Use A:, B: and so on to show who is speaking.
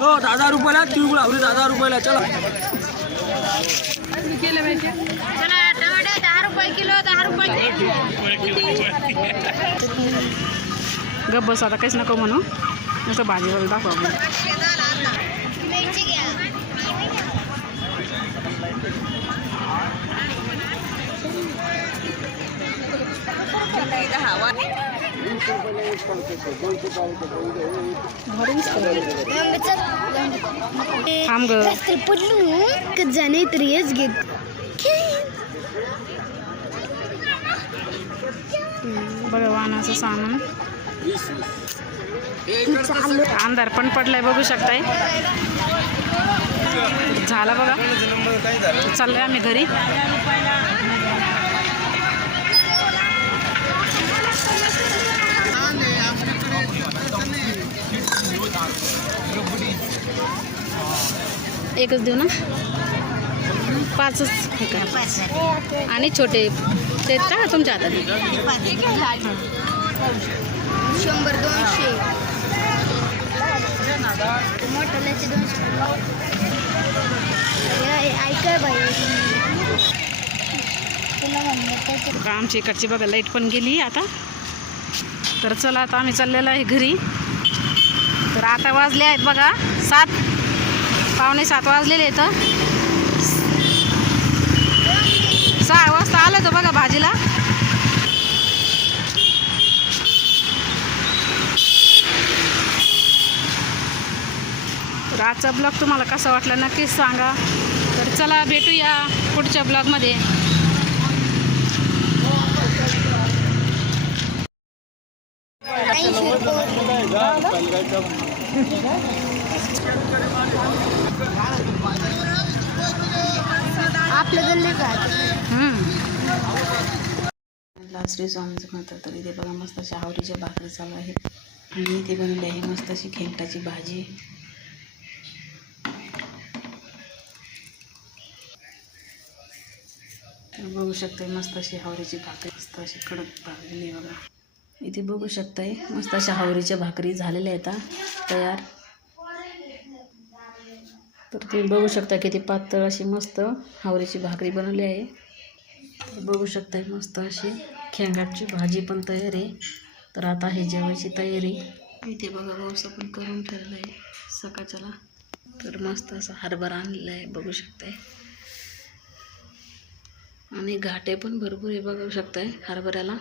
A: हो दहा रुपयाला तिळगुळ आवडी दहा रुपयाला चला.
B: चला टमाटे दहा रुपये किलो दहा रुपये
C: गप बस आता काहीच नको म्हणू. नुसतं भाजीवर दाखवा आपण.
B: घ्या
C: थांब ग.
B: पडलो का जाणे तर हेच घेत
C: बघा वाहनाचं सामान. अंधार पण पडलाय बघू शकताय. झाला बघा. चाललोय आम्ही घरी. एकच देऊ ना? पाचच. हे का आणि छोटे. ते का तुमच्या हातात?
B: शंभर दोनशे. ऐका
C: बघा, आमची इकडची बघा लाइट पण गेली आता. तर चला आता आम्ही चाललेलो आहे घरी. तर आता वाजले आहेत बघा सात. पावणे सात वाजलेले आहेत सहा वाजता आलं तर बघा भाजीला. तर आजचा ब्लॉग तुम्हाला कसा वाटला नक्कीच सांगा. तर चला भेटूया पुढच्या ब्लॉगमध्ये.
B: आपलं गल्ले का
C: श्री स्वामीचं म्हणतात तर इथे बघा मस्त अशा आवडीच्या भाकरी चालू आहेत आणि इथे बनवली आहे मस्त अशी खेंगटाची भाजी. तर बघू शकताय मस्त अशी हावरीची भाकरी मस्त अशी कडक भाकरी आहे बघा. इथे बघू शकताय. मस्त अशा हावरीच्या भाकरी झालेल्या आहेत तयार. तर तुम्ही बघू शकता किती पातळ अशी मस्त हावरीची भाकरी बनवली आहे. तर बघू शकताय मस्त अशी खेंगाटची भाजी पण तयार आहे. तर आता हे जेवायची तयारी. इथे बघा पाऊस पण करून ठेवलं आहे सकाळच्याला. तर मस्त असा हरभरा आणलेला आहे बघू शकताय. आणि घाटे पण भरपूर आहे बघू शकताय हरभऱ्याला.